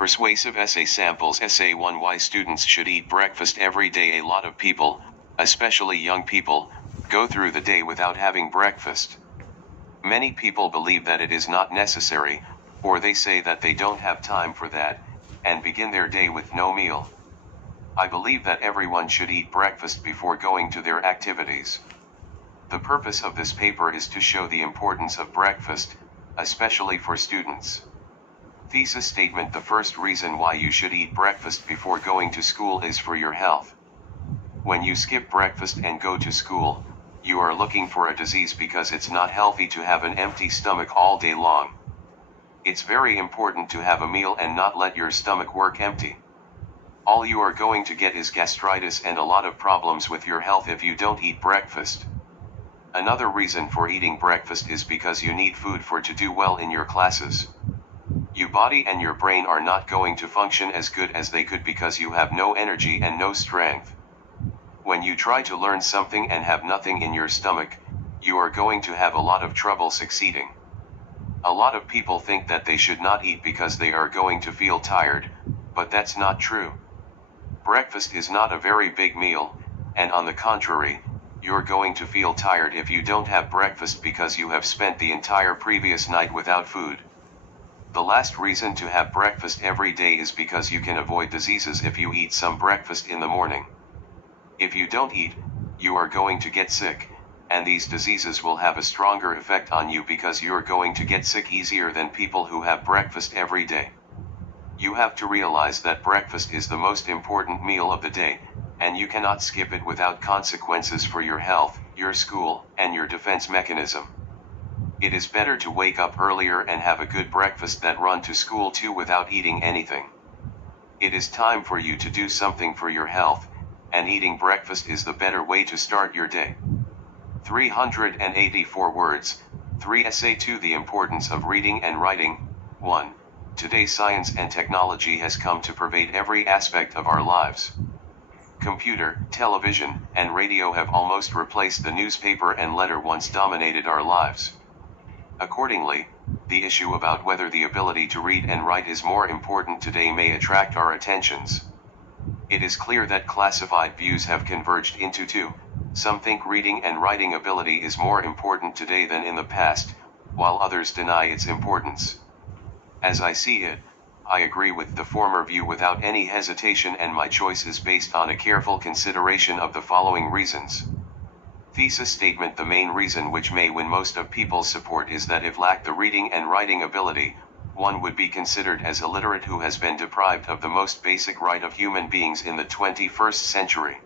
Persuasive essay samples. Essay 1: Why students should eat breakfast every day. A lot of people, especially young people, go through the day without having breakfast. Many people believe that it is not necessary, or they say that they don't have time for that, and begin their day with no meal. I believe that everyone should eat breakfast before going to their activities. The purpose of this paper is to show the importance of breakfast, especially for students. Thesis statement: the first reason why you should eat breakfast before going to school is for your health. When you skip breakfast and go to school, you are looking for a disease because it's not healthy to have an empty stomach all day long. It's very important to have a meal and not let your stomach work empty. All you are going to get is gastritis and a lot of problems with your health if you don't eat breakfast. Another reason for eating breakfast is because you need food to do well in your classes. Your body and your brain are not going to function as good as they could because you have no energy and no strength. When you try to learn something and have nothing in your stomach, you are going to have a lot of trouble succeeding. A lot of people think that they should not eat because they are going to feel tired, but that's not true. Breakfast is not a very big meal, and on the contrary, you're going to feel tired if you don't have breakfast because you have spent the entire previous night without food. The last reason to have breakfast every day is because you can avoid diseases if you eat some breakfast in the morning. If you don't eat, you are going to get sick, and these diseases will have a stronger effect on you because you're going to get sick easier than people who have breakfast every day. You have to realize that breakfast is the most important meal of the day, and you cannot skip it without consequences for your health, your school, and your defense mechanism. It is better to wake up earlier and have a good breakfast than run to school too without eating anything. It is time for you to do something for your health, and eating breakfast is the better way to start your day. 384 words. 3. Essay 2: The importance of reading and writing. 1. Today science and technology has come to pervade every aspect of our lives. Computer, television, and radio have almost replaced the newspaper and letter once dominated our lives. Accordingly, the issue about whether the ability to read and write is more important today may attract our attentions. It is clear that classified views have converged into two. Some think reading and writing ability is more important today than in the past, while others deny its importance. As I see it, I agree with the former view without any hesitation, and my choice is based on a careful consideration of the following reasons. Thesis statement: the main reason which may win most of people's support is that if lacked the reading and writing ability, one would be considered as illiterate who has been deprived of the most basic right of human beings in the 21st century.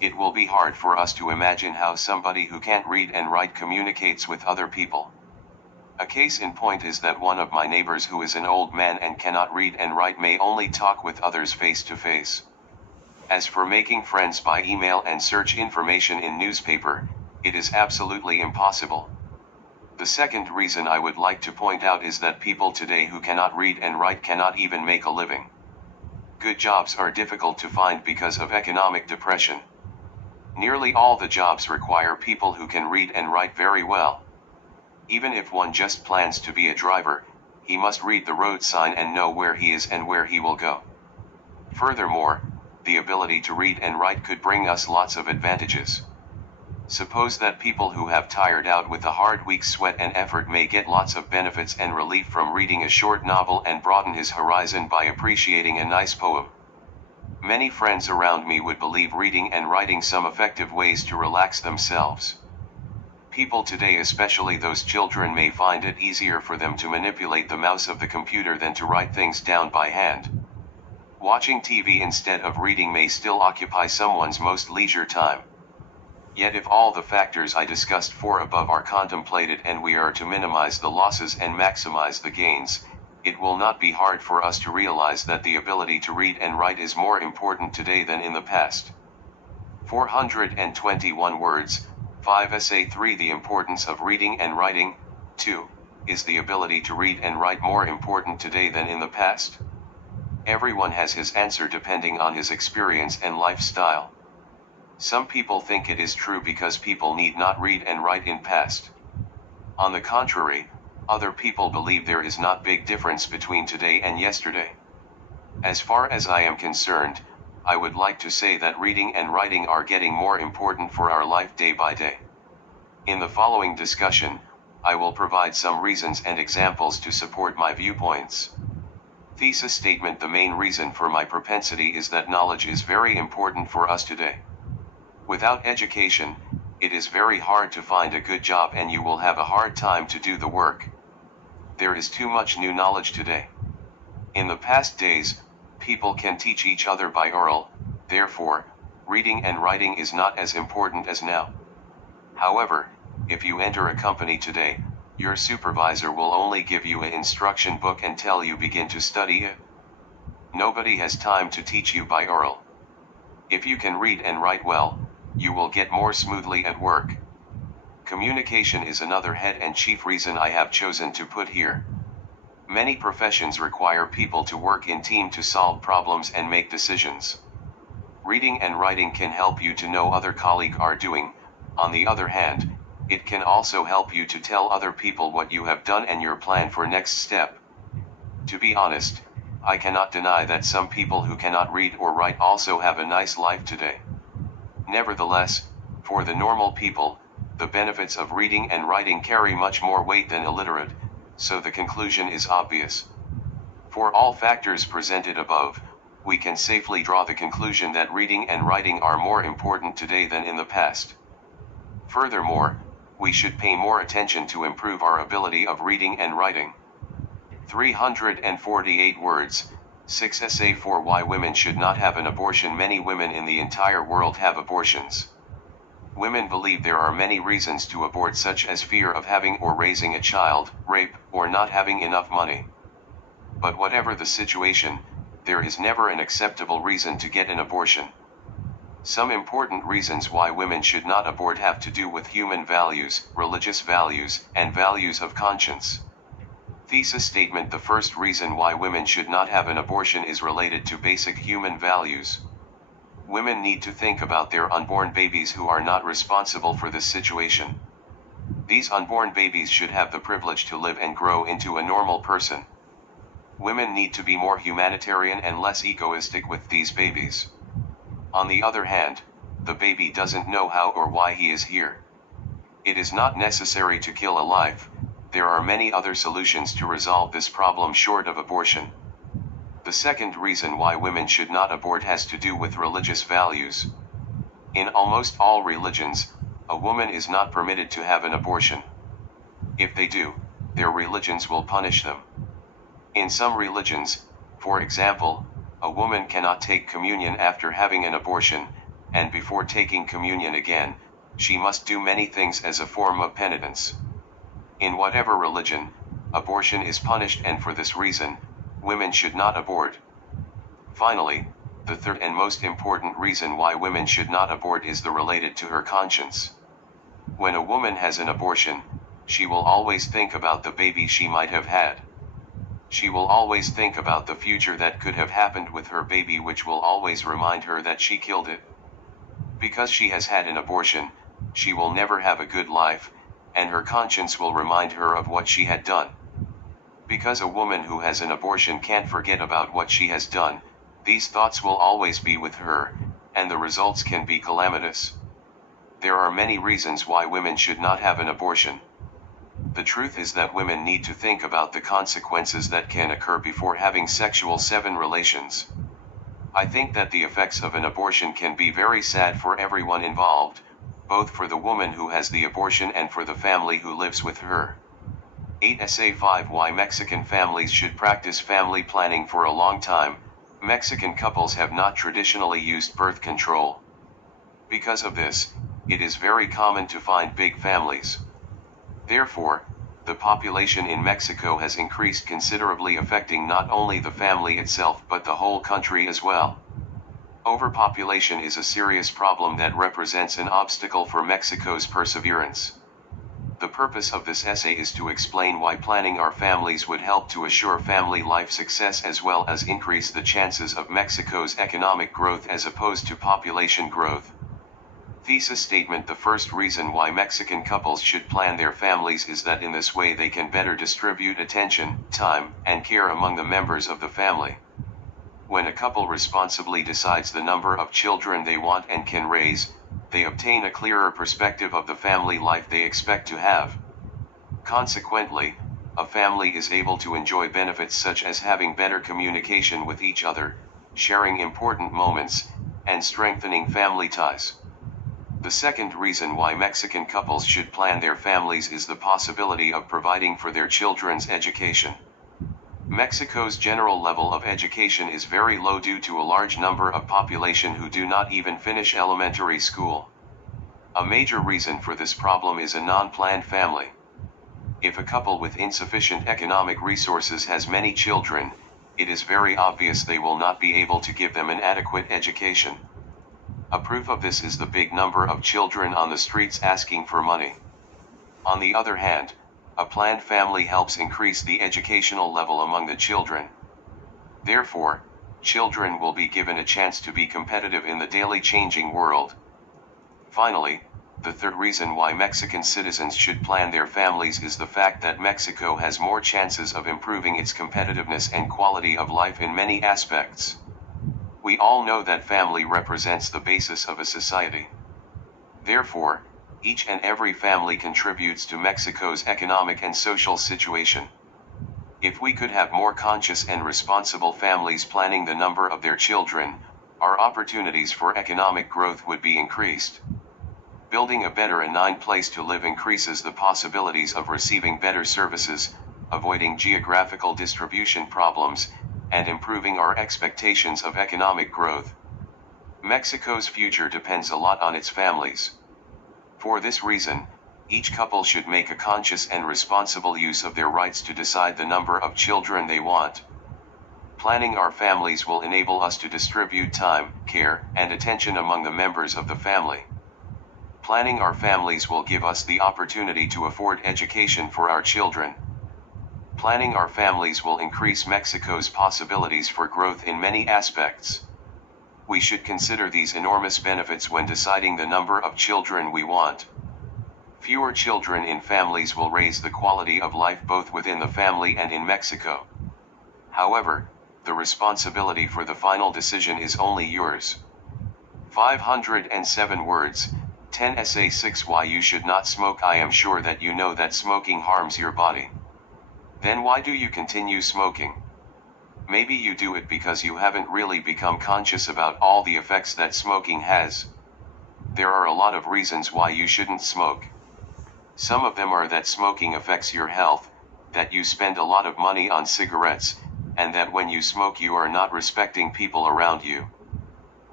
It will be hard for us to imagine how somebody who can't read and write communicates with other people. A case in point is that one of my neighbors who is an old man and cannot read and write may only talk with others face to face. As for making friends by email and search information in newspaper, it is absolutely impossible. The second reason I would like to point out is that people today who cannot read and write cannot even make a living. Good jobs are difficult to find because of economic depression. Nearly all the jobs require people who can read and write very well. Even if one just plans to be a driver, he must read the road sign and know where he is and where he will go. Furthermore, the ability to read and write could bring us lots of advantages. Suppose that people who have tired out with a hard week's sweat and effort may get lots of benefits and relief from reading a short novel and broaden his horizon by appreciating a nice poem. Many friends around me would believe reading and writing some effective ways to relax themselves. People today, especially those children, may find it easier for them to manipulate the mouse of the computer than to write things down by hand. Watching TV instead of reading may still occupy someone's most leisure time. Yet if all the factors I discussed above are contemplated and we are to minimize the losses and maximize the gains, it will not be hard for us to realize that the ability to read and write is more important today than in the past. 421 words. 5. Essay 3: The importance of reading and writing. 2. Is the ability to read and write more important today than in the past? Everyone has his answer depending on his experience and lifestyle. Some people think it is true because people need not read and write in past. On the contrary, other people believe there is not big difference between today and yesterday. As far as I am concerned, I would like to say that reading and writing are getting more important for our life day by day. In the following discussion, I will provide some reasons and examples to support my viewpoints. Thesis statement: the main reason for my propensity is that knowledge is very important for us today. Without education, it is very hard to find a good job and you will have a hard time to do the work. There is too much new knowledge today. In the past days, people can teach each other by oral, therefore, reading and writing is not as important as now. However, if you enter a company today, your supervisor will only give you an instruction book and tell you begin to study it. Nobody has time to teach you by oral. If you can read and write well, you will get more smoothly at work. Communication is another head and chief reason I have chosen to put here. Many professions require people to work in team to solve problems and make decisions. Reading and writing can help you to know other colleagues are doing. On the other hand, it can also help you to tell other people what you have done and your plan for next step. To be honest, I cannot deny that some people who cannot read or write also have a nice life today. Nevertheless, for the normal people, the benefits of reading and writing carry much more weight than illiterate, so the conclusion is obvious. For all factors presented above, we can safely draw the conclusion that reading and writing are more important today than in the past. Furthermore, we should pay more attention to improve our ability of reading and writing. 348 words, 6 essay for why women should not have an abortion. Many women in the entire world have abortions. Women believe there are many reasons to abort, such as fear of having or raising a child, rape, or not having enough money. But whatever the situation, there is never an acceptable reason to get an abortion. Some important reasons why women should not abort have to do with human values, religious values, and values of conscience. Thesis statement: the first reason why women should not have an abortion is related to basic human values. Women need to think about their unborn babies who are not responsible for this situation. These unborn babies should have the privilege to live and grow into a normal person. Women need to be more humanitarian and less egoistic with these babies. On the other hand, the baby doesn't know how or why he is here. It is not necessary to kill a life. There are many other solutions to resolve this problem short of abortion. The second reason why women should not abort has to do with religious values. In almost all religions, a woman is not permitted to have an abortion. If they do, their religions will punish them. In some religions, for example, a woman cannot take communion after having an abortion, and before taking communion again, she must do many things as a form of penitence. In whatever religion, abortion is punished, and for this reason, women should not abort. Finally, the third and most important reason why women should not abort is related to her conscience. When a woman has an abortion, she will always think about the baby she might have had. She will always think about the future that could have happened with her baby, which will always remind her that she killed it. Because she has had an abortion, she will never have a good life, and her conscience will remind her of what she had done. Because a woman who has an abortion can't forget about what she has done, these thoughts will always be with her, and the results can be calamitous. There are many reasons why women should not have an abortion. The truth is that women need to think about the consequences that can occur before having sexual relations. I think that the effects of an abortion can be very sad for everyone involved, both for the woman who has the abortion and for the family who lives with her. 8 Essay 5 Why Mexican families should practice family planning. For a long time, Mexican couples have not traditionally used birth control. Because of this, it is very common to find big families. Therefore, the population in Mexico has increased considerably, affecting not only the family itself but the whole country as well. Overpopulation is a serious problem that represents an obstacle for Mexico's perseverance. The purpose of this essay is to explain why planning our families would help to assure family life success as well as increase the chances of Mexico's economic growth as opposed to population growth. Thesis statement: the first reason why Mexican couples should plan their families is that in this way they can better distribute attention, time, and care among the members of the family. When a couple responsibly decides the number of children they want and can raise, they obtain a clearer perspective of the family life they expect to have. Consequently, a family is able to enjoy benefits such as having better communication with each other, sharing important moments, and strengthening family ties. The second reason why Mexican couples should plan their families is the possibility of providing for their children's education. Mexico's general level of education is very low due to a large number of population who do not even finish elementary school. A major reason for this problem is a non-planned family. If a couple with insufficient economic resources has many children, it is very obvious they will not be able to give them an adequate education. A proof of this is the big number of children on the streets asking for money. On the other hand, a planned family helps increase the educational level among the children. Therefore, children will be given a chance to be competitive in the daily changing world. Finally, the third reason why Mexican citizens should plan their families is the fact that Mexico has more chances of improving its competitiveness and quality of life in many aspects. We all know that family represents the basis of a society. Therefore, each and every family contributes to Mexico's economic and social situation. If we could have more conscious and responsible families planning the number of their children, our opportunities for economic growth would be increased. Building a better and nice place to live increases the possibilities of receiving better services, avoiding geographical distribution problems, and improving our expectations of economic growth. Mexico's future depends a lot on its families. For this reason, each couple should make a conscious and responsible use of their rights to decide the number of children they want. Planning our families will enable us to distribute time, care, and attention among the members of the family. Planning our families will give us the opportunity to afford education for our children. Planning our families will increase Mexico's possibilities for growth in many aspects. We should consider these enormous benefits when deciding the number of children we want. Fewer children in families will raise the quality of life both within the family and in Mexico. However, the responsibility for the final decision is only yours. 507 words, 10 Essay 6 Why you should not smoke. I am sure that you know that smoking harms your body. Then why do you continue smoking? Maybe you do it because you haven't really become conscious about all the effects that smoking has. There are a lot of reasons why you shouldn't smoke. Some of them are that smoking affects your health, that you spend a lot of money on cigarettes, and that when you smoke you are not respecting people around you.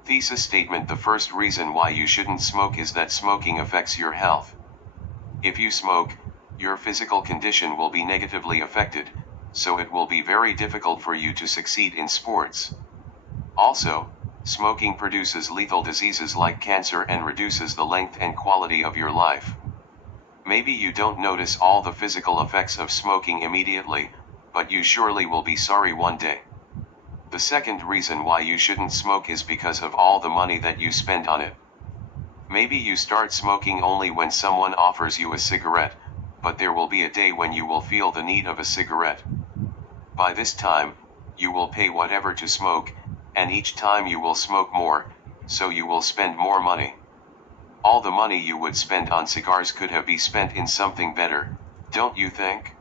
Thesis statement: the first reason why you shouldn't smoke is that smoking affects your health. If you smoke, your physical condition will be negatively affected, so it will be very difficult for you to succeed in sports. Also, smoking produces lethal diseases like cancer and reduces the length and quality of your life. Maybe you don't notice all the physical effects of smoking immediately, but you surely will be sorry one day. The second reason why you shouldn't smoke is because of all the money that you spend on it. Maybe you start smoking only when someone offers you a cigarette, but there will be a day when you will feel the need of a cigarette. By this time, you will pay whatever to smoke, and each time you will smoke more, so you will spend more money. All the money you would spend on cigars could have been spent in something better, don't you think?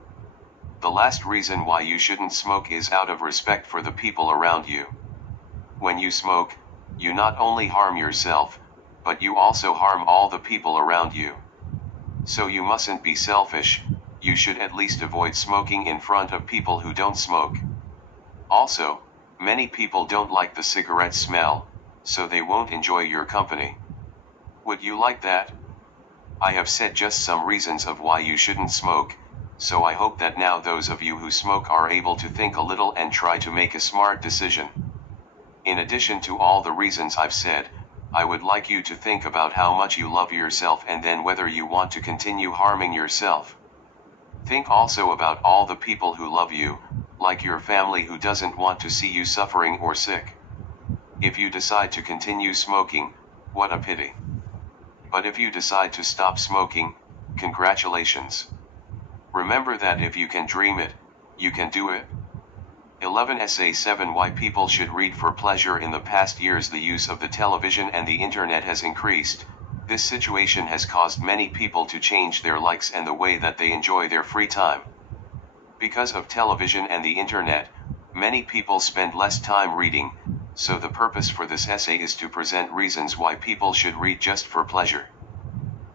The last reason why you shouldn't smoke is out of respect for the people around you. When you smoke, you not only harm yourself, but you also harm all the people around you. So you mustn't be selfish, you should at least avoid smoking in front of people who don't smoke. Also, many people don't like the cigarette smell, so they won't enjoy your company. Would you like that? I have said just some reasons of why you shouldn't smoke, so I hope that now those of you who smoke are able to think a little and try to make a smart decision. In addition to all the reasons I've said, I would like you to think about how much you love yourself and then whether you want to continue harming yourself. Think also about all the people who love you, like your family who doesn't want to see you suffering or sick. If you decide to continue smoking, what a pity. But if you decide to stop smoking, congratulations. Remember that if you can dream it, you can do it. 11 Essay 7 Why people should read for pleasure. In the past years, the use of the television and the internet has increased. This situation has caused many people to change their likes and the way that they enjoy their free time. Because of television and the internet, many people spend less time reading, so the purpose for this essay is to present reasons why people should read just for pleasure.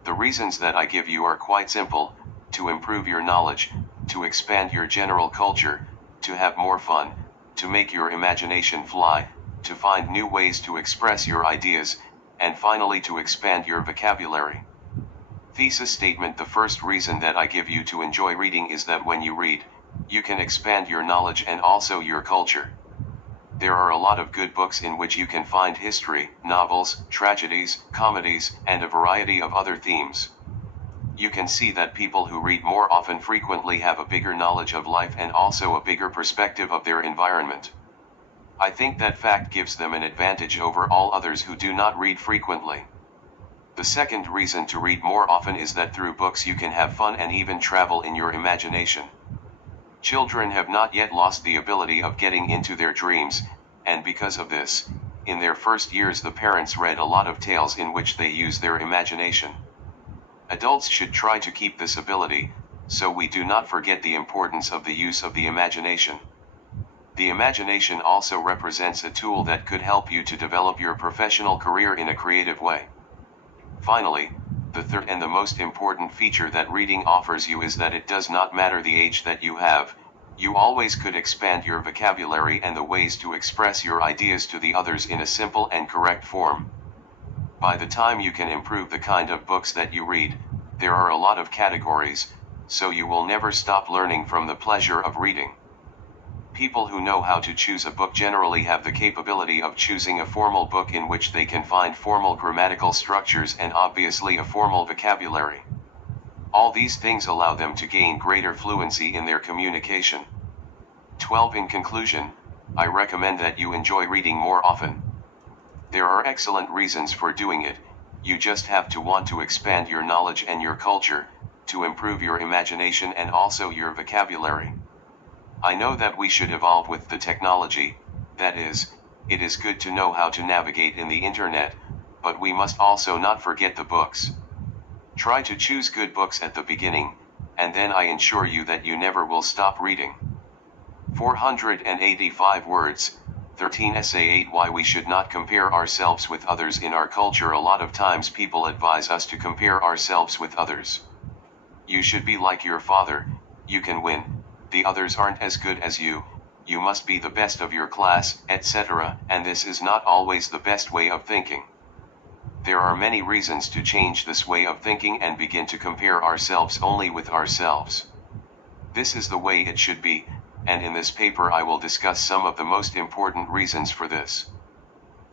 The reasons that I give you are quite simple: to improve your knowledge, to expand your general culture, to have more fun, to make your imagination fly, to find new ways to express your ideas, and finally to expand your vocabulary. Thesis statement: the first reason that I give you to enjoy reading is that when you read, you can expand your knowledge and also your culture. There are a lot of good books in which you can find history, novels, tragedies, comedies, and a variety of other themes. You can see that people who read more often frequently have a bigger knowledge of life and also a bigger perspective of their environment. I think that fact gives them an advantage over all others who do not read frequently. The second reason to read more often is that through books you can have fun and even travel in your imagination. Children have not yet lost the ability of getting into their dreams, and because of this, in their first years the parents read a lot of tales in which they use their imagination. Adults should try to keep this ability, so we do not forget the importance of the use of the imagination. The imagination also represents a tool that could help you to develop your professional career in a creative way. Finally, the third and the most important feature that reading offers you is that it does not matter the age that you have, you always could expand your vocabulary and the ways to express your ideas to the others in a simple and correct form. By the time you can improve the kind of books that you read, there are a lot of categories, so you will never stop learning from the pleasure of reading. People who know how to choose a book generally have the capability of choosing a formal book in which they can find formal grammatical structures and obviously a formal vocabulary. All these things allow them to gain greater fluency in their communication. 12 In conclusion, I recommend that you enjoy reading more often. There are excellent reasons for doing it. You just have to want to expand your knowledge and your culture, to improve your imagination and also your vocabulary. I know that we should evolve with the technology, that is, it is good to know how to navigate in the internet, but we must also not forget the books. Try to choose good books at the beginning, and then I assure you that you never will stop reading. 485 words, 13 Essay 8 Why we should not compare ourselves with others. In our culture, a lot of times people advise us to compare ourselves with others. You should be like your father, you can win, the others aren't as good as you must be the best of your class, etc., and this is not always the best way of thinking. There are many reasons to change this way of thinking and begin to compare ourselves only with ourselves. This is the way it should be, and in this paper I will discuss some of the most important reasons for this.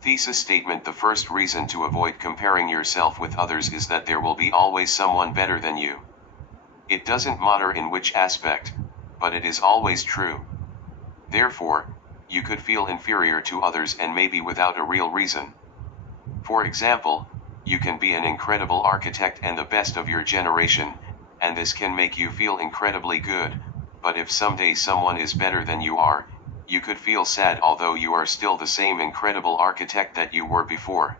Thesis statement: the first reason to avoid comparing yourself with others is that there will be always someone better than you. It doesn't matter in which aspect, but it is always true. Therefore, you could feel inferior to others and maybe without a real reason. For example, you can be an incredible architect and the best of your generation, and this can make you feel incredibly good, but if someday someone is better than you are, you could feel sad although you are still the same incredible architect that you were before.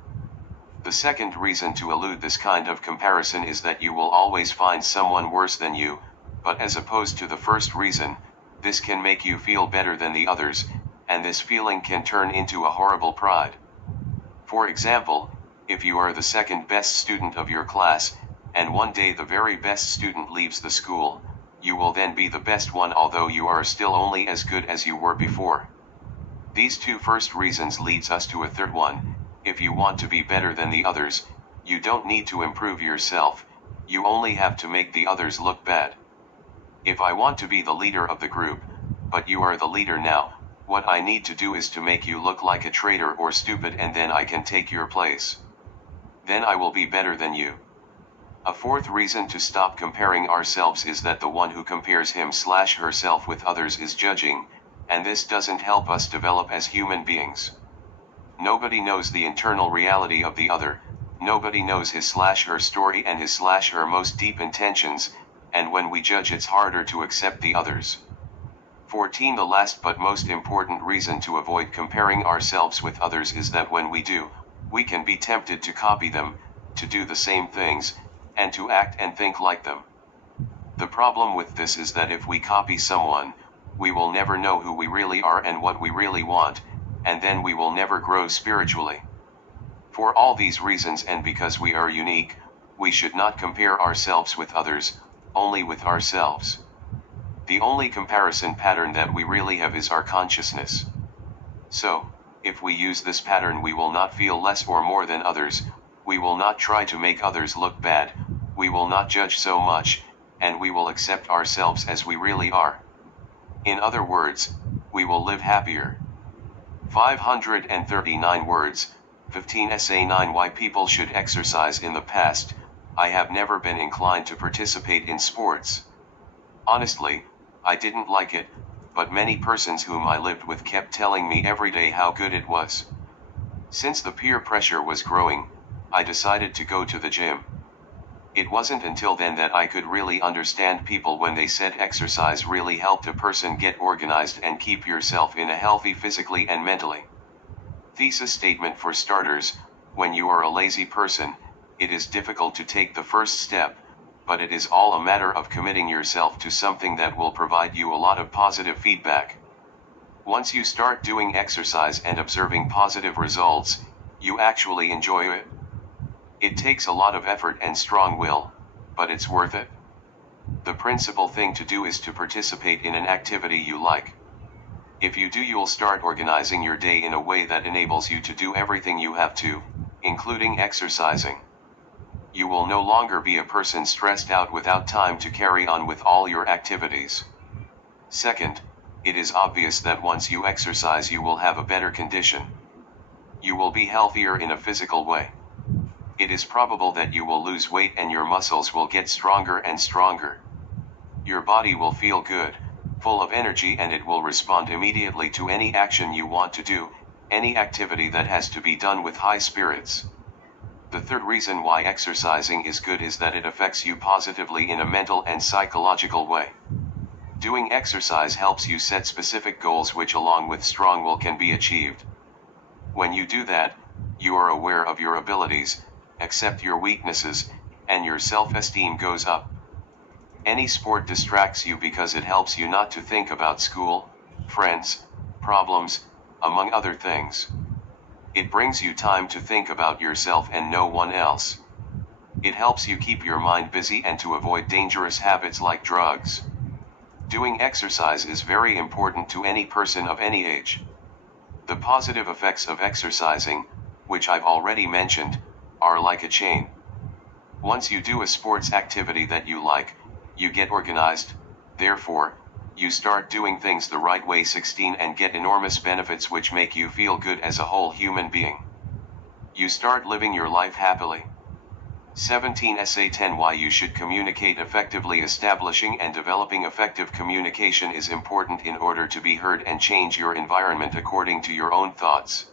The second reason to elude this kind of comparison is that you will always find someone worse than you, but as opposed to the first reason, this can make you feel better than the others, and this feeling can turn into a horrible pride. For example, if you are the second best student of your class, and one day the very best student leaves the school, you will then be the best one although you are still only as good as you were before. These two first reasons leads us to a third one: if you want to be better than the others, you don't need to improve yourself, you only have to make the others look bad. If I want to be the leader of the group, but you are the leader now, what I need to do is to make you look like a traitor or stupid, and then I can take your place. Then I will be better than you. A fourth reason to stop comparing ourselves is that the one who compares him/herself with others is judging, and this doesn't help us develop as human beings. Nobody knows the internal reality of the other, nobody knows his/her story and his/her most deep intentions, and when we judge it's harder to accept the others. 14. The last but most important reason to avoid comparing ourselves with others is that when we do, we can be tempted to copy them, to do the same things, and to act and think like them. The problem with this is that if we copy someone, we will never know who we really are and what we really want, and then we will never grow spiritually. For all these reasons and because we are unique, we should not compare ourselves with others, only with ourselves. The only comparison pattern that we really have is our consciousness. So, if we use this pattern, we will not feel less or more than others, we will not try to make others look bad, we will not judge so much, and we will accept ourselves as we really are. In other words, we will live happier. 539 words, 15 Essay 9. Why people should exercise. In the past, I have never been inclined to participate in sports. Honestly, I didn't like it, but many persons whom I lived with kept telling me every day how good it was. Since the peer pressure was growing, I decided to go to the gym. It wasn't until then that I could really understand people when they said exercise really helped a person get organized and keep yourself in a healthy physically and mentally. Thesis statement. For starters, when you are a lazy person, it is difficult to take the first step, but it is all a matter of committing yourself to something that will provide you a lot of positive feedback. Once you start doing exercise and observing positive results, you actually enjoy it. It takes a lot of effort and strong will, but it's worth it. The principal thing to do is to participate in an activity you like. If you do, you'll start organizing your day in a way that enables you to do everything you have to, including exercising. You will no longer be a person stressed out without time to carry on with all your activities. Second, it is obvious that once you exercise, you will have a better condition. You will be healthier in a physical way. It is probable that you will lose weight and your muscles will get stronger and stronger. Your body will feel good, full of energy, and it will respond immediately to any action you want to do, any activity that has to be done with high spirits. The third reason why exercising is good is that it affects you positively in a mental and psychological way. Doing exercise helps you set specific goals which, along with strong will, can be achieved. When you do that, you are aware of your abilities, accept your weaknesses, and your self-esteem goes up. Any sport distracts you because it helps you not to think about school, friends, problems, among other things. It brings you time to think about yourself and no one else. It helps you keep your mind busy and to avoid dangerous habits like drugs. Doing exercise is very important to any person of any age. The positive effects of exercising, which I've already mentioned, are like a chain. Once you do a sports activity that you like, you get organized, therefore, you start doing things the right way. 16 And get enormous benefits which make you feel good as a whole human being. You start living your life happily. 17 Essay 10 Why you should communicate effectively. Establishing and developing effective communication is important in order to be heard and change your environment according to your own thoughts.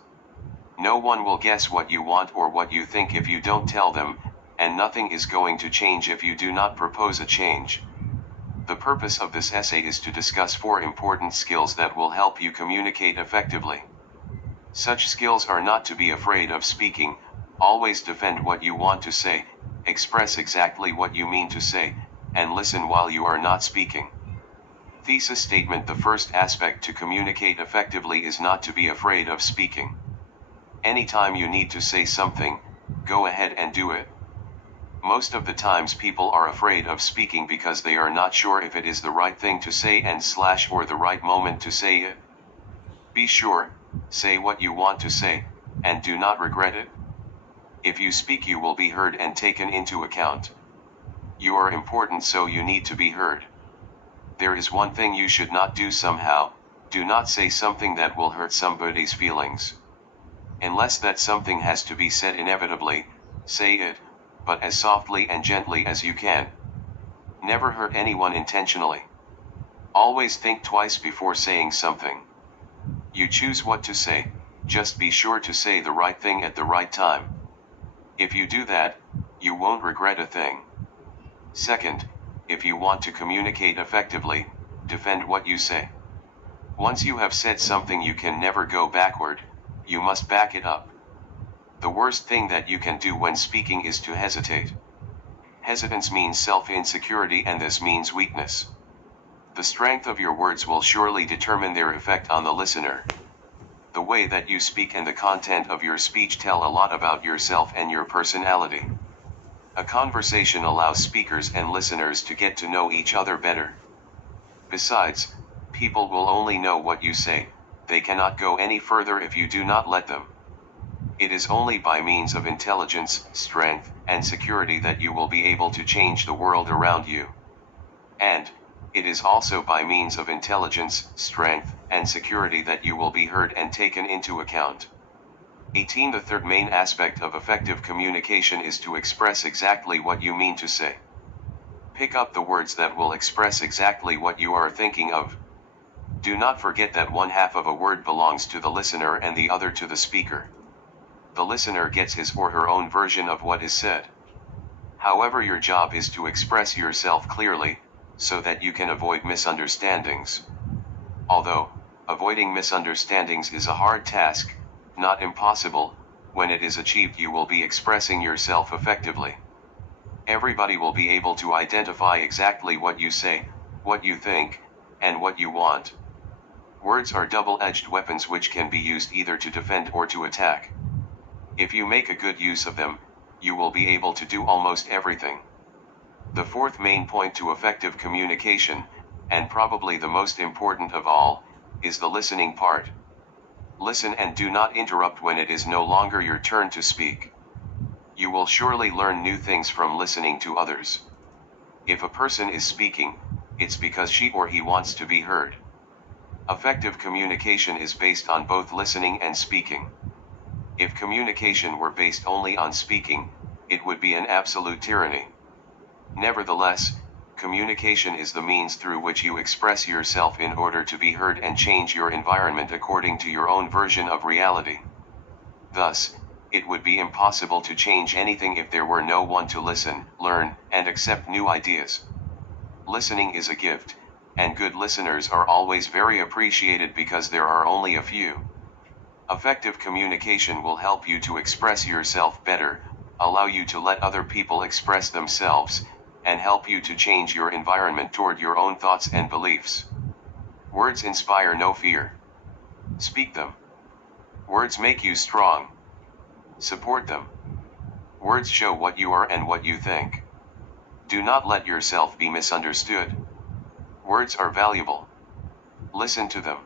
No one will guess what you want or what you think if you don't tell them, and nothing is going to change if you do not propose a change. The purpose of this essay is to discuss 4 important skills that will help you communicate effectively. Such skills are not to be afraid of speaking, always defend what you want to say, express exactly what you mean to say, and listen while you are not speaking. Thesis statement. The first aspect to communicate effectively is not to be afraid of speaking. Anytime you need to say something, go ahead and do it. Most of the times people are afraid of speaking because they are not sure if it is the right thing to say or the right moment to say it. Be sure, say what you want to say, and do not regret it. If you speak, you will be heard and taken into account. You are important, so you need to be heard. There is one thing you should not do somehow: do not say something that will hurt somebody's feelings. Unless that something has to be said inevitably, say it, but as softly and gently as you can. Never hurt anyone intentionally. Always think twice before saying something. You choose what to say, just be sure to say the right thing at the right time. If you do that, you won't regret a thing. Second, if you want to communicate effectively, defend what you say. Once you have said something, you can never go backward, you must back it up. The worst thing that you can do when speaking is to hesitate. Hesitance means self-insecurity, and this means weakness. The strength of your words will surely determine their effect on the listener. The way that you speak and the content of your speech tell a lot about yourself and your personality. A conversation allows speakers and listeners to get to know each other better. Besides, people will only know what you say, they cannot go any further if you do not let them. It is only by means of intelligence, strength, and security that you will be able to change the world around you. And it is also by means of intelligence, strength, and security that you will be heard and taken into account. 18. The third main aspect of effective communication is to express exactly what you mean to say. Pick up the words that will express exactly what you are thinking of. Do not forget that one half of a word belongs to the listener and the other to the speaker. The listener gets his or her own version of what is said. However, your job is to express yourself clearly, so that you can avoid misunderstandings. Although, avoiding misunderstandings is a hard task, not impossible, when it is achieved you will be expressing yourself effectively. Everybody will be able to identify exactly what you say, what you think, and what you want. Words are double-edged weapons which can be used either to defend or to attack. If you make a good use of them, you will be able to do almost everything. The fourth main point to effective communication, and probably the most important of all, is the listening part. Listen and do not interrupt when it is no longer your turn to speak. You will surely learn new things from listening to others. If a person is speaking, it's because she or he wants to be heard. Effective communication is based on both listening and speaking. If communication were based only on speaking, it would be an absolute tyranny. Nevertheless, communication is the means through which you express yourself in order to be heard and change your environment according to your own version of reality. Thus, it would be impossible to change anything if there were no one to listen, learn, and accept new ideas. Listening is a gift, and good listeners are always very appreciated because there are only a few. Effective communication will help you to express yourself better, allow you to let other people express themselves, and help you to change your environment toward your own thoughts and beliefs. Words inspire no fear. Speak them. Words make you strong. Support them. Words show what you are and what you think. Do not let yourself be misunderstood. Words are valuable. Listen to them.